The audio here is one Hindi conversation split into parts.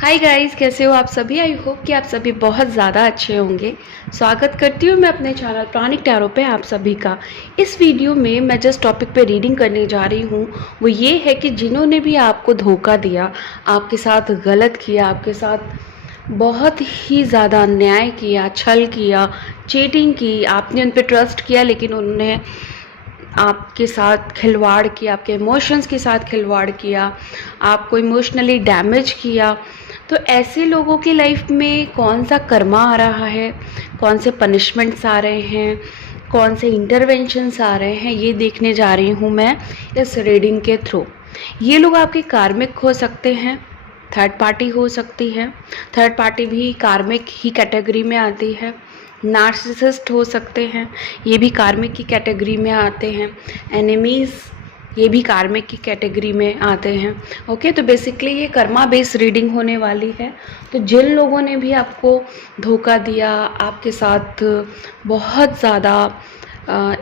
हाय गाइस, कैसे हो आप सभी। आई होप कि आप सभी बहुत ज़्यादा अच्छे होंगे। स्वागत करती हूँ मैं अपने चैनल प्राणिक टैरो पे आप सभी का। इस वीडियो में मैं जिस टॉपिक पे रीडिंग करने जा रही हूँ वो ये है कि जिन्होंने भी आपको धोखा दिया, आपके साथ गलत किया, आपके साथ बहुत ही ज़्यादा अन्याय किया, छल किया, चीटिंग की, आपने उन पर ट्रस्ट किया लेकिन उन्होंने आपके साथ खिलवाड़ किया, आपके इमोशंस के साथ खिलवाड़ किया, आपको इमोशनली डैमेज किया, तो ऐसे लोगों की लाइफ में कौन सा कर्मा आ रहा है, कौन से पनिशमेंट्स आ रहे हैं, कौन से इंटरवेंशंस आ रहे हैं, ये देखने जा रही हूँ मैं इस रीडिंग के थ्रू। ये लोग आपके कार्मिक हो सकते हैं, थर्ड पार्टी हो सकती है, थर्ड पार्टी भी कार्मिक ही कैटेगरी में आती है। नार्सिसिस्ट हो सकते हैं, ये भी कार्मिक की कैटेगरी में आते हैं। एनिमीज़, ये भी कार्मिक की कैटेगरी में आते हैं। ओके, तो बेसिकली ये कर्मा बेस्ड रीडिंग होने वाली है। तो जिन लोगों ने भी आपको धोखा दिया, आपके साथ बहुत ज़्यादा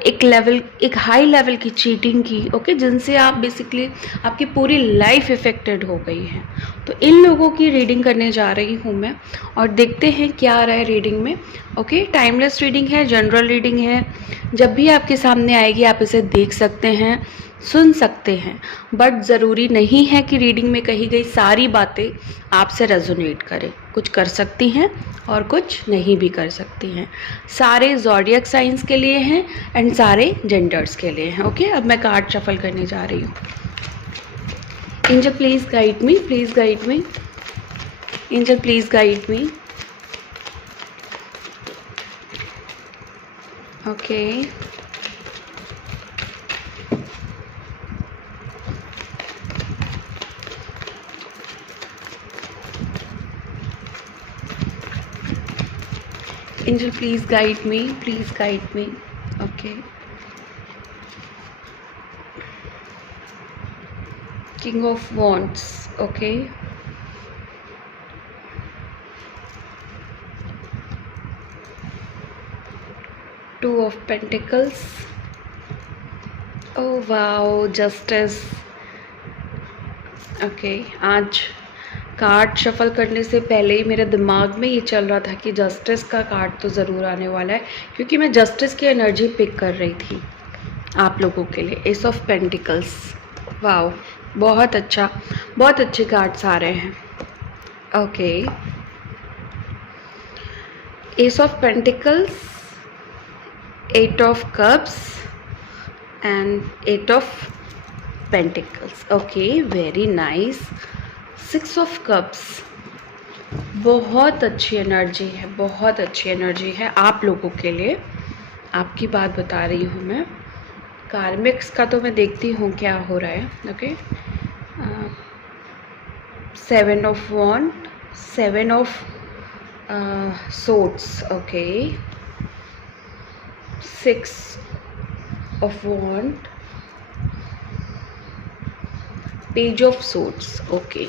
एक हाई लेवल की चीटिंग की, ओके, जिनसे आप बेसिकली आपकी पूरी लाइफ इफ़ेक्टेड हो गई है, तो इन लोगों की रीडिंग करने जा रही हूँ मैं और देखते हैं क्या आ रहा है रीडिंग में। ओके, टाइमलेस रीडिंग है, जनरल रीडिंग है। जब भी आपके सामने आएगी आप इसे देख सकते हैं, सुन सकते हैं, बट ज़रूरी नहीं है कि रीडिंग में कही गई सारी बातें आपसे रेजोनेट करें। कुछ कर सकती हैं और कुछ नहीं भी कर सकती हैं। सारे ज़ोडिएक साइंस के लिए हैं एंड सारे जेंडर्स के लिए हैं। ओके, अब मैं कार्ड शफल करने जा रही हूँ। Angel please guide me, please guide me, angel please guide me. Okay, angel please guide me, please guide me. Okay, king of wands. Okay, two of pentacles. Oh wow, justice. Okay, आज कार्ड शफल करने से पहले ही मेरे दिमाग में ये चल रहा था कि जस्टिस का कार्ड तो ज़रूर आने वाला है, क्योंकि मैं जस्टिस की एनर्जी पिक कर रही थी आप लोगों के लिए। एस ऑफ पेंटिकल्स, वाओ, बहुत अच्छा, बहुत अच्छे कार्ड्स आ रहे हैं। Okay, ace of pentacles, eight of cups and eight of pentacles. Okay, very nice. Six of cups, बहुत अच्छी एनर्जी है, बहुत अच्छी एनर्जी है आप लोगों के लिए। आपकी बात बता रही हूँ मैं। कार्मिक्स का तो मैं देखती हूँ क्या हो रहा है। Okay, seven of wands, seven of swords. Okay, six of wands, page of swords. Okay,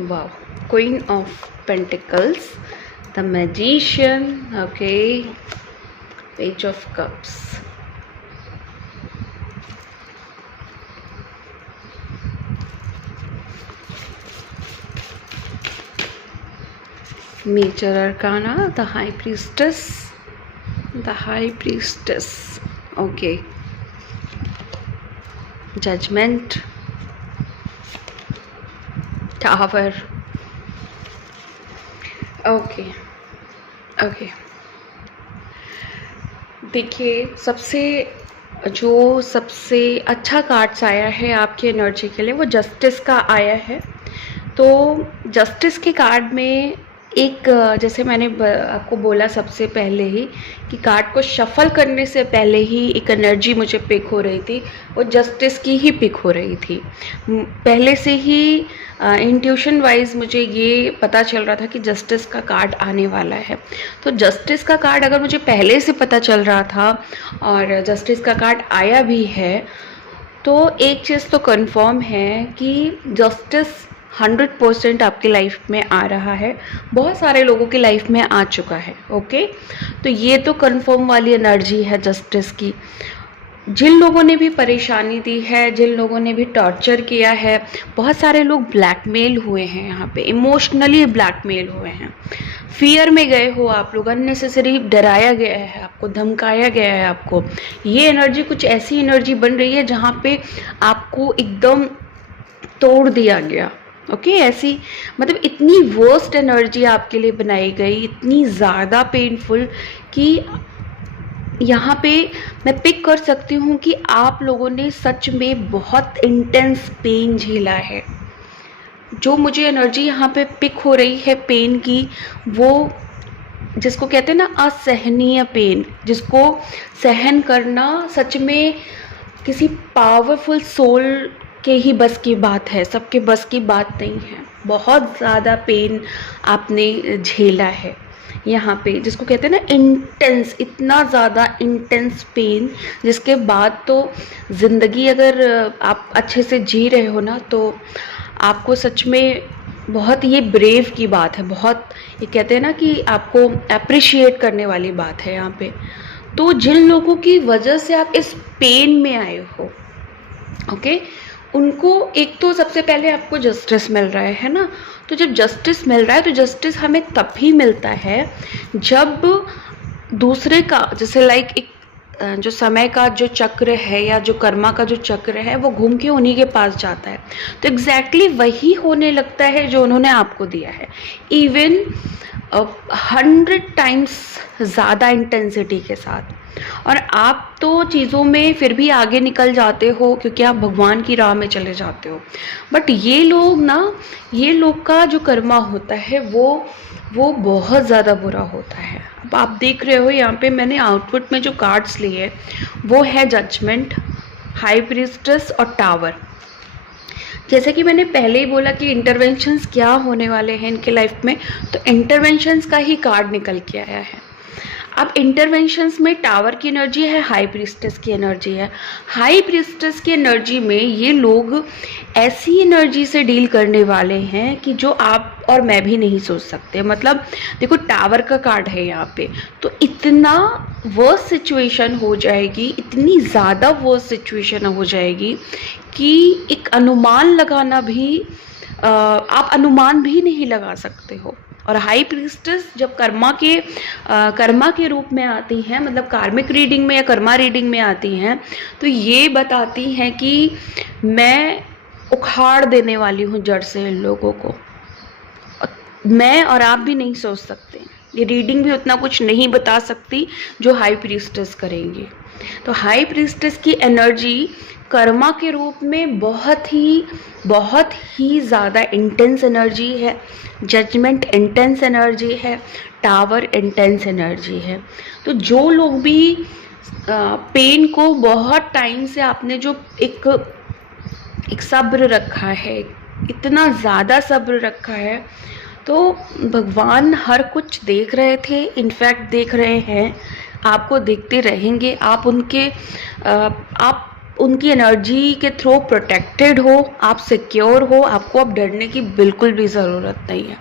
wow, queen of pentacles, the magician. Okay, page of cups, major arcana, the high priestess, the high priestess. Okay, judgment, tower. Okay okay, देखिए, सबसे अच्छा कार्ड्स आया है आपकी एनर्जी के लिए वो जस्टिस का आया है। तो जस्टिस के कार्ड में एक, जैसे मैंने आपको बोला सबसे पहले ही कि कार्ड को शफल करने से पहले ही एक एनर्जी मुझे पिक हो रही थी, वो जस्टिस की ही पिक हो रही थी। पहले से ही इंट्यूशन वाइज मुझे ये पता चल रहा था कि जस्टिस का कार्ड आने वाला है। तो जस्टिस का कार्ड अगर मुझे पहले से पता चल रहा था और जस्टिस का कार्ड आया भी है, तो एक चीज़ तो कंफर्म है कि जस्टिस 100% आपकी लाइफ में आ रहा है, बहुत सारे लोगों की लाइफ में आ चुका है। ओके, तो ये तो कंफर्म वाली एनर्जी है जस्टिस की। जिन लोगों ने भी परेशानी दी है, जिन लोगों ने भी टॉर्चर किया है, बहुत सारे लोग ब्लैकमेल हुए हैं, यहाँ पे इमोशनली ब्लैकमेल हुए हैं, फियर में गए हो आप लोग, अननेसेसरी डराया गया है आपको, धमकाया गया है आपको। ये एनर्जी कुछ ऐसी एनर्जी बन रही है जहाँ पे आपको एकदम तोड़ दिया गया। ओके ऐसी मतलब इतनी वर्स्ट एनर्जी आपके लिए बनाई गई, इतनी ज़्यादा पेनफुल कि यहाँ पे मैं पिक कर सकती हूँ कि आप लोगों ने सच में बहुत इंटेंस पेन झेला है। जो मुझे एनर्जी यहाँ पे पिक हो रही है पेन की, वो जिसको कहते हैं ना असहनीय पेन, जिसको सहन करना सच में किसी पावरफुल सोल के ही बस की बात है, सबके बस की बात नहीं है। बहुत ज़्यादा पेन आपने झेला है यहाँ पे, जिसको कहते हैं ना इंटेंस, इतना ज़्यादा इंटेंस पेन, जिसके बाद तो ज़िंदगी अगर आप अच्छे से जी रहे हो ना, तो आपको सच में बहुत ये ब्रेव की बात है, बहुत ये कहते हैं ना कि आपको अप्रिशिएट करने वाली बात है यहाँ पे। तो जिन लोगों की वजह से आप इस पेन में आए हो, ओके, उनको एक तो सबसे पहले आपको जस्टिस मिल रहा है ना। तो जब जस्टिस मिल रहा है तो जस्टिस हमें तब ही मिलता है जब दूसरे का, जैसे लाइक एक जो समय का जो चक्र है या जो कर्मा का जो चक्र है वो घूम के उन्हीं के पास जाता है, तो एग्जैक्टली वही होने लगता है जो उन्होंने आपको दिया है, इवन 100 टाइम्स ज़्यादा इंटेंसिटी के साथ। और आप तो चीज़ों में फिर भी आगे निकल जाते हो क्योंकि आप भगवान की राह में चले जाते हो, बट ये लोग ना, ये लोग का जो कर्मा होता है वो बहुत ज़्यादा बुरा होता है। अब आप देख रहे हो यहाँ पे मैंने आउटपुट में जो कार्ड्स लिए वो है जजमेंट, हाई प्रीस्टेस और टावर। जैसे कि मैंने पहले ही बोला कि इंटरवेंशंस क्या होने वाले हैं इनके लाइफ में, तो इंटरवेंशंस का ही कार्ड निकल के आया है। अब इंटरवेंशंस में टावर की एनर्जी है, हाई प्रीस्टेस की एनर्जी है। हाई प्रीस्टेस की एनर्जी में ये लोग ऐसी एनर्जी से डील करने वाले हैं कि जो आप और मैं भी नहीं सोच सकते। मतलब देखो टावर का कार्ड है यहाँ पे, तो इतना वर्स्ट सिचुएशन हो जाएगी, इतनी ज़्यादा वर्स्ट सिचुएशन हो जाएगी कि एक अनुमान लगाना भी आप अनुमान भी नहीं लगा सकते हो। और हाई प्रीस्टेस जब कर्मा के रूप में आती हैं, मतलब कार्मिक रीडिंग में या कर्मा रीडिंग में आती हैं, तो ये बताती हैं कि मैं उखाड़ देने वाली हूँ जड़ से इन लोगों को। मैं और आप भी नहीं सोच सकते, ये रीडिंग भी उतना कुछ नहीं बता सकती जो हाई प्रीस्टेस करेंगी। तो हाई प्रीस्टेस की एनर्जी कर्मा के रूप में बहुत ही ज़्यादा इंटेंस एनर्जी है, जजमेंट इंटेंस एनर्जी है, टावर इंटेंस एनर्जी है। तो जो लोग भी पेन को बहुत टाइम से आपने जो एक सब्र रखा है, इतना ज़्यादा सब्र रखा है, तो भगवान हर कुछ देख रहे थे, इनफैक्ट देख रहे हैं, आपको देखते रहेंगे। आप उनकी एनर्जी के थ्रू प्रोटेक्टेड हो, आप सिक्योर हो, आपको अब डरने की बिल्कुल भी ज़रूरत नहीं है।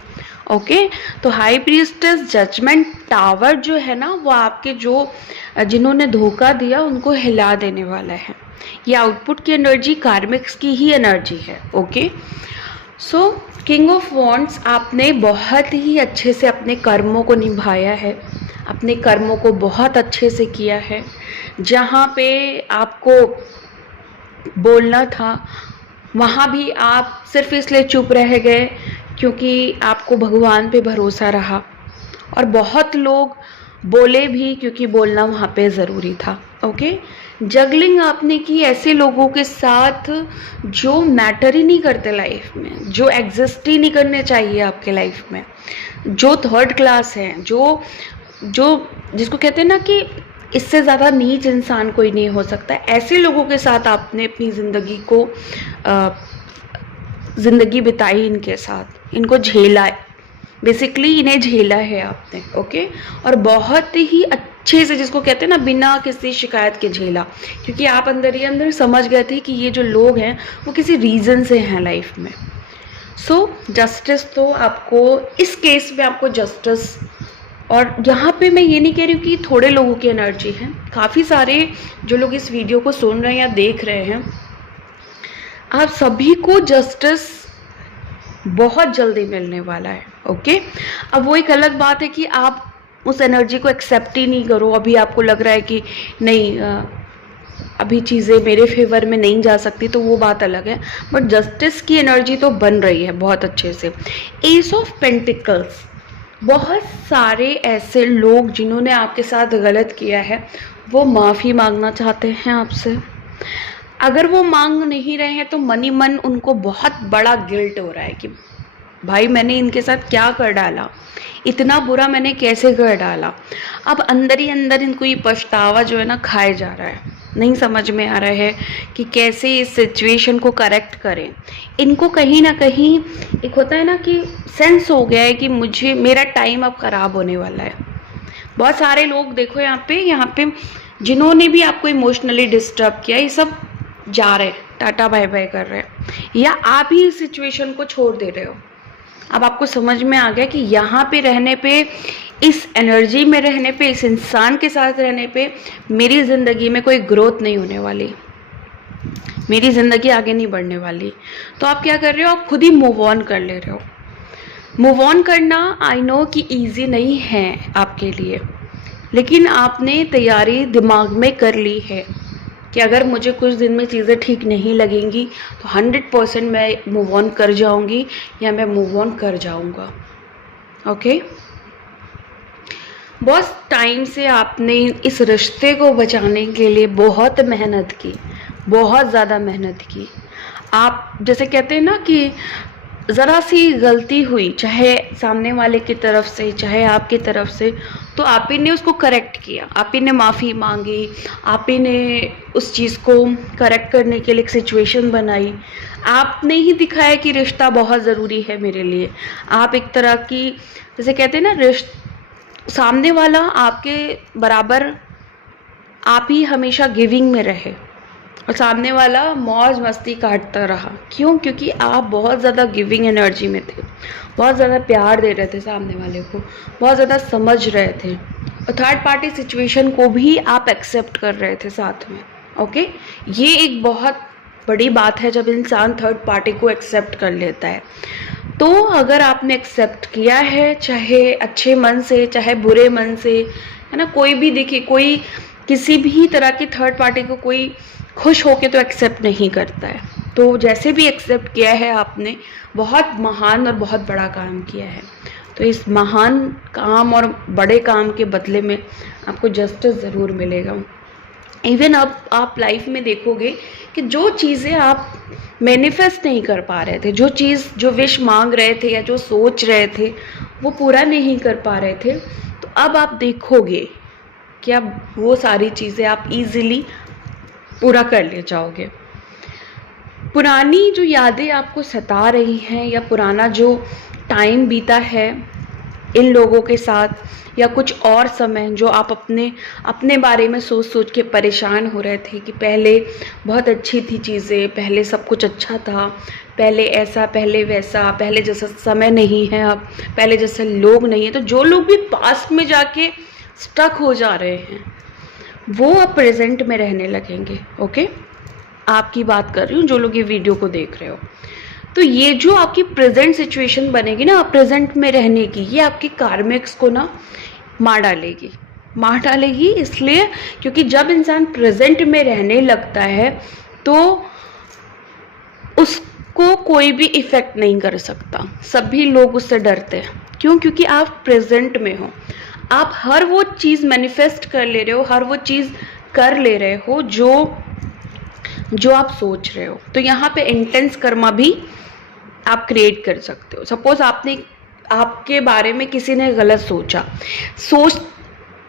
ओके तो हाई प्रीस्टेस, जजमेंट, टावर जो है ना, वो आपके जो जिन्होंने धोखा दिया उनको हिला देने वाला है। ये आउटपुट की एनर्जी कार्मिक्स की ही एनर्जी है। Okay so king of wands, आपने बहुत ही अच्छे से अपने कर्मों को निभाया है, अपने कर्मों को बहुत अच्छे से किया है। जहाँ पे आपको बोलना था वहाँ भी आप सिर्फ इसलिए चुप रह गए क्योंकि आपको भगवान पे भरोसा रहा, और बहुत लोग बोले भी क्योंकि बोलना वहाँ पे ज़रूरी था। ओके जगलिंग आपने की ऐसे लोगों के साथ जो मैटर ही नहीं करते लाइफ में, जो एग्जिस्ट ही नहीं करने चाहिए आपके लाइफ में, जो थर्ड क्लास हैं, जो जिसको कहते हैं ना कि इससे ज़्यादा नीच इंसान कोई नहीं हो सकता। ऐसे लोगों के साथ आपने अपनी ज़िंदगी बिताई, इनके साथ इनको झेला है, बेसिकली इन्हें झेला है आपने। ओके और बहुत ही अच्छे से, जिसको कहते हैं ना बिना किसी शिकायत के झेला, क्योंकि आप अंदर ही अंदर समझ गए थे कि ये जो लोग हैं वो किसी रीज़न से हैं लाइफ में। सो जस्टिस तो आपको इस केस में आपको जस्टिस और यहाँ पे मैं ये नहीं कह रही हूँ कि थोड़े लोगों की एनर्जी है, काफ़ी सारे जो लोग इस वीडियो को सुन रहे हैं या देख रहे हैं, आप सभी को जस्टिस बहुत जल्दी मिलने वाला है। ओके, अब वो एक अलग बात है कि आप उस एनर्जी को एक्सेप्ट ही नहीं करो, अभी आपको लग रहा है कि नहीं अभी चीज़ें मेरे फेवर में नहीं जा सकती, तो वो बात अलग है। बट जस्टिस की एनर्जी तो बन रही है बहुत अच्छे से। एस ऑफ पेंटिकल्स, बहुत सारे ऐसे लोग जिन्होंने आपके साथ गलत किया है वो माफ़ी मांगना चाहते हैं आपसे। अगर वो मांग नहीं रहे हैं तो मनी मन उनको बहुत बड़ा गिल्ट हो रहा है कि भाई मैंने इनके साथ क्या कर डाला, इतना बुरा मैंने कैसे कर डाला। अब अंदर ही अंदर इनको ये पछतावा जो है ना खाए जा रहा है, नहीं समझ में आ रहा है कि कैसे इस सिचुएशन को करेक्ट करें। इनको कहीं ना कहीं एक होता है ना कि सेंस हो गया है कि मुझे मेरा टाइम अब ख़राब होने वाला है। बहुत सारे लोग देखो यहाँ पे जिन्होंने भी आपको इमोशनली डिस्टर्ब किया, ये सब जा रहे हैं, टाटा बाय बाय कर रहे हैं, या आप ही इस सिचुएशन को छोड़ दे रहे हो। अब आपको समझ में आ गया कि यहाँ पे रहने पे, इस एनर्जी में रहने पे, इस इंसान के साथ रहने पे मेरी ज़िंदगी में कोई ग्रोथ नहीं होने वाली, मेरी ज़िंदगी आगे नहीं बढ़ने वाली। तो आप क्या कर रहे हो, आप खुद ही मूव ऑन कर ले रहे हो। मूव ऑन करना आई नो कि ईजी नहीं है आपके लिए, लेकिन आपने तैयारी दिमाग में कर ली है कि अगर मुझे कुछ दिन में चीज़ें ठीक नहीं लगेंगी तो 100% मैं मूव ऑन कर जाऊंगी या मैं मूव ऑन कर जाऊंगा। ओके, बहुत टाइम से आपने इस रिश्ते को बचाने के लिए बहुत मेहनत की, बहुत ज़्यादा मेहनत की। आप जैसे कहते हैं ना कि ज़रा सी गलती हुई, चाहे सामने वाले की तरफ से चाहे आपकी तरफ से, तो आप ही ने उसको करेक्ट किया, आप ही ने माफ़ी मांगी, आप ही ने उस चीज़ को करेक्ट करने के लिए एक सिचुएशन बनाई। आपने ही दिखाया कि रिश्ता बहुत ज़रूरी है मेरे लिए। आप एक तरह की, जैसे कहते हैं ना, सामने वाला आपके बराबर, आप ही हमेशा गिविंग में रहे और सामने वाला मौज मस्ती काटता रहा। क्यों? क्योंकि आप बहुत ज़्यादा गिविंग एनर्जी में थे, बहुत ज़्यादा प्यार दे रहे थे सामने वाले को, बहुत ज़्यादा समझ रहे थे, और थर्ड पार्टी सिचुएशन को भी आप एक्सेप्ट कर रहे थे साथ में। ओके, ये एक बहुत बड़ी बात है जब इंसान थर्ड पार्टी को एक्सेप्ट कर लेता है। तो अगर आपने एक्सेप्ट किया है, चाहे अच्छे मन से चाहे बुरे मन से, है ना, कोई भी देखिए, कोई किसी भी तरह की थर्ड पार्टी को कोई खुश होके तो एक्सेप्ट नहीं करता है। तो जैसे भी एक्सेप्ट किया है आपने, बहुत महान और बहुत बड़ा काम किया है। तो इस महान काम और बड़े काम के बदले में आपको जस्टिस ज़रूर मिलेगा। इवन अब आप लाइफ में देखोगे कि जो चीज़ें आप मैनिफेस्ट नहीं कर पा रहे थे, जो चीज़, जो विश मांग रहे थे या जो सोच रहे थे वो पूरा नहीं कर पा रहे थे, तो अब आप देखोगे कि अब वो सारी चीज़ें आप इजीली पूरा कर ले जाओगे। पुरानी जो यादें आपको सता रही हैं या पुराना जो टाइम बीता है इन लोगों के साथ, या कुछ और समय जो आप अपने बारे में सोच सोच के परेशान हो रहे थे कि पहले बहुत अच्छी थी चीज़ें, पहले सब कुछ अच्छा था, पहले ऐसा, पहले वैसा, पहले जैसा समय नहीं है अब, पहले जैसे लोग नहीं है। तो जो लोग भी पास्ट में जाके स्टक हो जा रहे हैं वो अब प्रेजेंट में रहने लगेंगे। ओके, आपकी बात कर रही हूँ जो लोग ये वीडियो को देख रहे हो। तो ये जो आपकी प्रेजेंट सिचुएशन बनेगी ना प्रेजेंट में रहने की, ये आपकी कार्मिक्स को ना मार डालेगी। इसलिए क्योंकि जब इंसान प्रेजेंट में रहने लगता है तो उसको कोई भी इफेक्ट नहीं कर सकता, सभी लोग उससे डरते हैं। क्यों? क्योंकि आप प्रेजेंट में हो, आप हर वो चीज़ मैनिफेस्ट कर ले रहे हो, हर वो चीज़ कर ले रहे हो जो आप सोच रहे हो। तो यहाँ पे इंटेंस कर्मा भी आप क्रिएट कर सकते हो। सपोज आपके बारे में किसी ने गलत सोच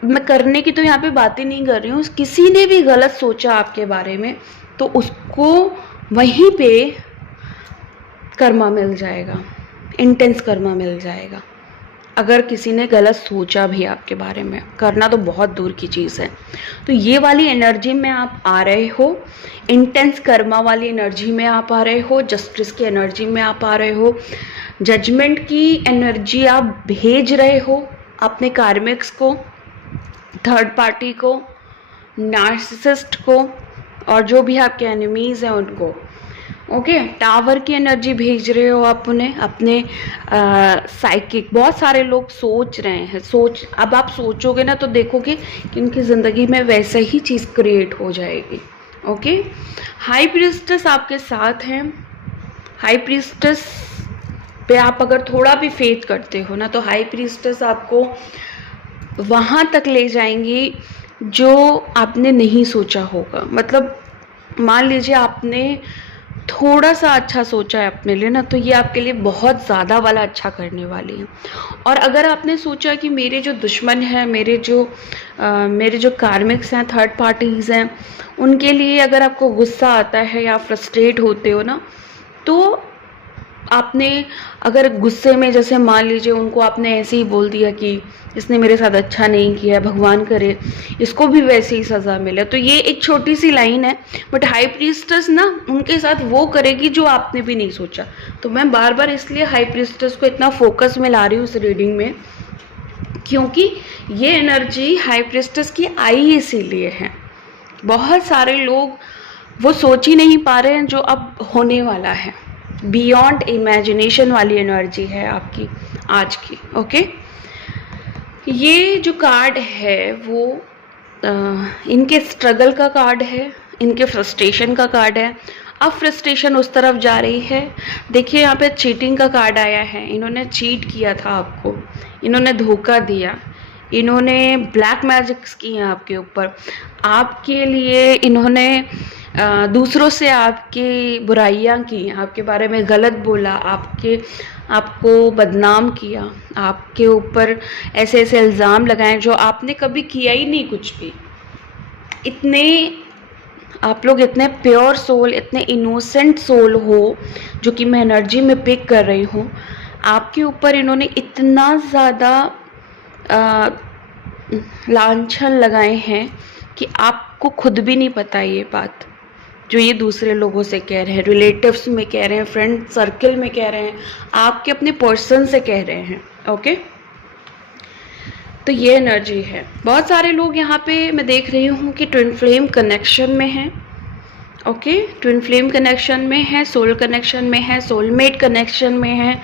मैं करने की तो यहाँ पे बात ही नहीं कर रही हूँ, किसी ने भी गलत सोचा आपके बारे में, तो उसको वहीं पे कर्मा मिल जाएगा, इंटेंस कर्मा मिल जाएगा। अगर किसी ने गलत सोचा भी आपके बारे में, करना तो बहुत दूर की चीज़ है। तो ये वाली एनर्जी में आप आ रहे हो, इंटेंस कर्मा वाली एनर्जी में आप आ रहे हो, जस्टिस की एनर्जी में आप आ रहे हो, जजमेंट की एनर्जी आप भेज रहे हो अपने कार्मिक्स को, थर्ड पार्टी को, नार्सिसिस्ट को और जो भी आपके एनिमीज़ हैं उनको। ओके, टावर की एनर्जी भेज रहे हो आप उन्हें, अपने साइकिक। बहुत सारे लोग सोच रहे हैं, अब आप सोचोगे ना तो देखोगे कि उनकी ज़िंदगी में वैसे ही चीज़ क्रिएट हो जाएगी। ओके, हाई प्रीस्टेस आपके साथ हैं। हाई प्रीस्टेस पे आप अगर थोड़ा भी फेथ करते हो ना तो हाई प्रीस्टेस आपको वहाँ तक ले जाएंगी जो आपने नहीं सोचा होगा। मतलब मान लीजिए आपने थोड़ा सा अच्छा सोचा है अपने लिए ना, तो ये आपके लिए बहुत ज़्यादा वाला अच्छा करने वाली है। और अगर आपने सोचा कि मेरे जो दुश्मन हैं, मेरे जो कार्मिक्स हैं, थर्ड पार्टीज़ हैं, उनके लिए अगर आपको गुस्सा आता है या फ्रस्ट्रेट होते हो ना, तो आपने अगर गुस्से में, जैसे मान लीजिए उनको आपने ऐसे ही बोल दिया कि इसने मेरे साथ अच्छा नहीं किया, भगवान करे इसको भी वैसे ही सज़ा मिले, तो ये एक छोटी सी लाइन है, बट हाई प्रीस्टेस ना उनके साथ वो करेगी जो आपने भी नहीं सोचा। तो मैं बार बार इसलिए हाई प्रीस्टेस को इतना फोकस में ला रही हूँ इस रीडिंग में, क्योंकि ये एनर्जी हाई प्रीस्टेस की आई इसीलिए है। बहुत सारे लोग वो सोच ही नहीं पा रहे हैं जो अब होने वाला है। बियॉन्ड इमेजिनेशन वाली एनर्जी है आपकी आज की। ओके, ये जो कार्ड है वो इनके स्ट्रगल का कार्ड है, इनके फ्रस्ट्रेशन का कार्ड है। अब फ्रस्ट्रेशन उस तरफ जा रही है। देखिए यहाँ पे चीटिंग का कार्ड आया है। इन्होंने चीट किया था आपको, इन्होंने धोखा दिया, इन्होंने ब्लैक मैजिक्स किए हैं आपके ऊपर। आपके लिए इन्होंने दूसरों से आपकी बुराइयां की, आपके बारे में गलत बोला, आपको बदनाम किया, आपके ऊपर ऐसे ऐसे इल्ज़ाम लगाए जो आपने कभी किया ही नहीं कुछ भी। आप लोग इतने प्योर सोल, इतने इनोसेंट सोल हो, जो कि मैं एनर्जी में पिक कर रही हूँ। आपके ऊपर इन्होंने इतना ज़्यादा लांछन लगाए हैं कि आपको खुद भी नहीं पता ये बात, जो ये दूसरे लोगों से कह रहे हैं, रिलेटिव्स में कह रहे हैं, फ्रेंड सर्कल में कह रहे हैं, आपके अपने पर्सन से कह रहे हैं। ओके, तो ये एनर्जी है। बहुत सारे लोग यहाँ पे मैं देख रही हूँ कि ट्विन फ्लेम कनेक्शन में हैं। ओके, ट्विन फ्लेम कनेक्शन में है, सोल कनेक्शन में है, सोलमेट कनेक्शन में है,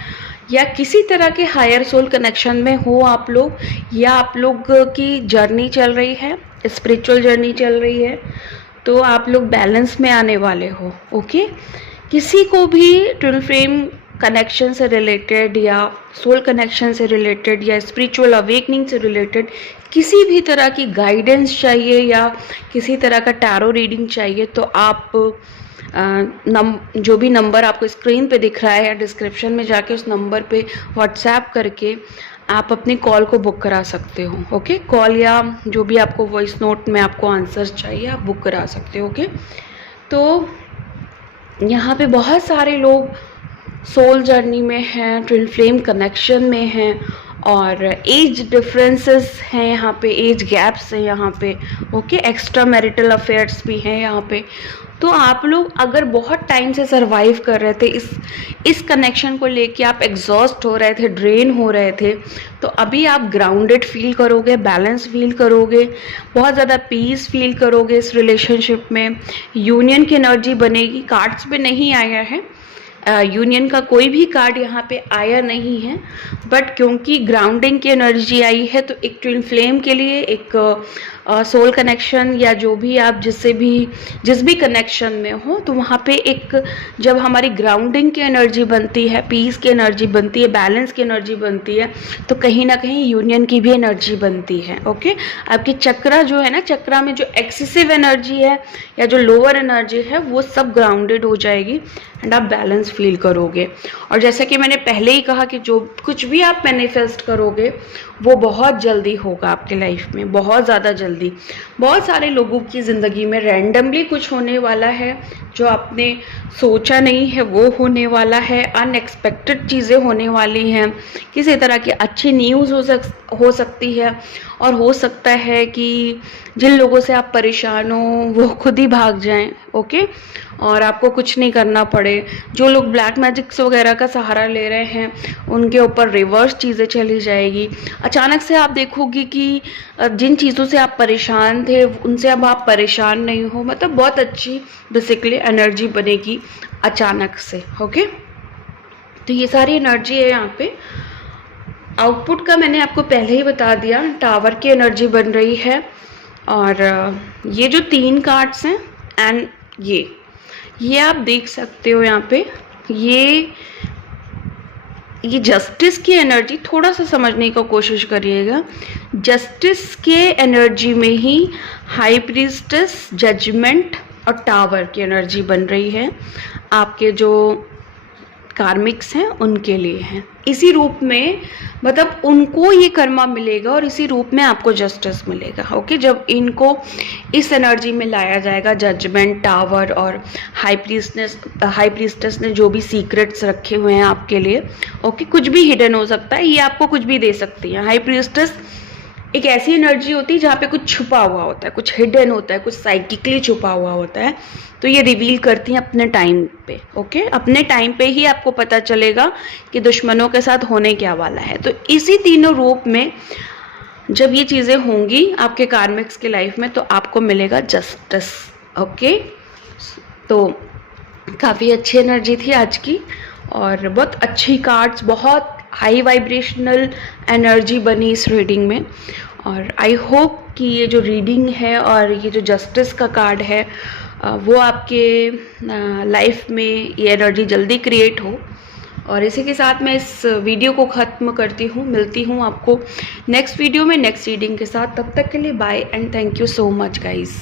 या किसी तरह के हायर सोल कनेक्शन में हो आप लोग, या आप लोग की जर्नी चल रही है, स्पिरिचुअल जर्नी चल रही है, तो आप लोग बैलेंस में आने वाले हो। ओके, किसी को भी ट्विन फ्लेम कनेक्शन से रिलेटेड या सोल कनेक्शन से रिलेटेड या स्पिरिचुअल अवेकनिंग से रिलेटेड किसी भी तरह की गाइडेंस चाहिए या किसी तरह का टैरो रीडिंग चाहिए, तो आप जो भी नंबर आपको स्क्रीन पे दिख रहा है या डिस्क्रिप्शन में जाके उस नंबर पे व्हाट्सएप करके आप अपनी कॉल को बुक करा सकते हो। ओके, कॉल या जो भी आपको वॉइस नोट में आपको आंसर चाहिए आप बुक करा सकते हो। ओके, तो यहाँ पे बहुत सारे लोग सोल जर्नी में हैं, ट्विन फ्लेम कनेक्शन में हैं, और एज डिफरेंसेस हैं यहाँ पे, एज गैप्स हैं यहाँ पे। ओके, एक्स्ट्रा मैरिटल अफेयर्स भी हैं यहाँ पे। तो आप लोग अगर बहुत टाइम से सरवाइव कर रहे थे इस कनेक्शन को लेके, आप एग्जॉस्ट हो रहे थे, ड्रेन हो रहे थे, तो अभी आप ग्राउंडेड फील करोगे, बैलेंस फील करोगे, बहुत ज़्यादा पीस फील करोगे इस रिलेशनशिप में। यूनियन की एनर्जी बनेगी। कार्ड्स पे नहीं आया है, यूनियन का कोई भी कार्ड यहाँ पे आया नहीं है, बट क्योंकि ग्राउंडिंग की एनर्जी आई है तो एक ट्विन फ्लेम के लिए एक सोल कनेक्शन या जो भी आप जिस भी कनेक्शन में हो, तो वहाँ पे एक जब हमारी ग्राउंडिंग की एनर्जी बनती है, पीस की एनर्जी बनती है, बैलेंस की एनर्जी बनती है, तो कहीं ना कहीं यूनियन की भी एनर्जी बनती है। ओके, आपकी चक्रा जो है ना, चक्रा में जो एक्सेसिव एनर्जी है या जो लोअर एनर्जी है वो सब ग्राउंडेड हो जाएगी एंड आप बैलेंस फील करोगे। और जैसा कि मैंने पहले ही कहा कि जो कुछ भी आप मैनिफेस्ट करोगे वो बहुत जल्दी होगा आपके लाइफ में, बहुत ज़्यादा जल्दी। बहुत सारे लोगों की ज़िंदगी में रैंडमली कुछ होने वाला है जो आपने सोचा नहीं है वो होने वाला है, अनएक्सपेक्टेड चीज़ें होने वाली हैं, किसी तरह की अच्छी न्यूज़ हो सकती है, और हो सकता है कि जिन लोगों से आप परेशान हो वो खुद ही भाग जाएं। ओके, और आपको कुछ नहीं करना पड़े। जो लोग ब्लैक मैजिक्स वगैरह का सहारा ले रहे हैं उनके ऊपर रिवर्स चीज़ें चली जाएगी। अचानक से आप देखोगे कि जिन चीज़ों से आप परेशान थे उनसे अब आप परेशान नहीं हो, मतलब बहुत अच्छी बेसिकली एनर्जी बनेगी अचानक से। ओके, तो ये सारी एनर्जी है यहाँ पे। आउटपुट का मैंने आपको पहले ही बता दिया, टावर की एनर्जी बन रही है। और ये जो 3 कार्ड्स हैं एंड ये आप देख सकते हो यहाँ पे, ये जस्टिस की एनर्जी थोड़ा सा समझने का कोशिश करिएगा। जस्टिस के एनर्जी में ही हाई प्रीस्टेस, जजमेंट और टावर की एनर्जी बन रही है। आपके जो कार्मिक्स हैं उनके लिए हैं इसी रूप में, मतलब उनको ये कर्मा मिलेगा और इसी रूप में आपको जस्टिस मिलेगा। ओके, जब इनको इस एनर्जी में लाया जाएगा, जजमेंट, टावर और हाई प्रीस्टेस ने जो भी सीक्रेट्स रखे हुए हैं आपके लिए, ओके, कुछ भी हिडन हो सकता है, ये आपको कुछ भी दे सकती है। हाई प्रीस्टेस एक ऐसी एनर्जी होती है जहाँ पे कुछ छुपा हुआ होता है, कुछ हिडन होता है, कुछ साइकिकली छुपा हुआ होता है, तो ये रिवील करती हैं अपने टाइम पे। ओके, अपने टाइम पे ही आपको पता चलेगा कि दुश्मनों के साथ होने क्या वाला है। तो इसी तीनों रूप में जब ये चीज़ें होंगी आपके कार्मिक्स के लाइफ में तो आपको मिलेगा जस्टिस। ओके, तो काफ़ी अच्छी एनर्जी थी आज की और बहुत अच्छी कार्ड्स, बहुत हाई वाइब्रेशनल एनर्जी बनी इस रीडिंग में। और आई होप कि ये जो रीडिंग है और ये जो जस्टिस का कार्ड है वो आपके लाइफ में ये एनर्जी जल्दी क्रिएट हो। और इसी के साथ मैं इस वीडियो को ख़त्म करती हूँ। मिलती हूँ आपको नेक्स्ट वीडियो में नेक्स्ट रीडिंग के साथ। तब तक के लिए bye and thank you so much guys.